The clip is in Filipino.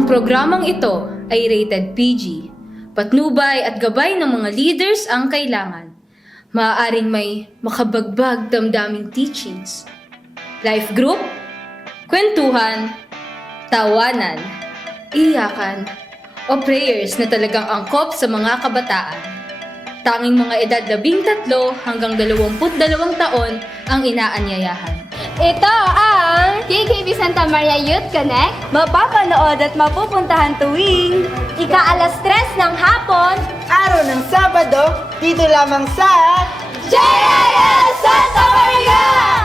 Ang programang ito ay rated PG. Patnubay at gabay ng mga leaders ang kailangan. Maaaring may makabagbag damdaming teachings, life group, kwentuhan, tawanan, iyakan, o prayers na talagang angkop sa mga kabataan. Tanging mga edad 13 hanggang 22 taon ang inaanyayahan. Ito ang KKB Santa Maria Youth Connect. Mapapanood at mapupuntahan tuwing Ika-alas 3 ng hapon. Araw ng Sabado, dito lamang sa JIS Santa Maria!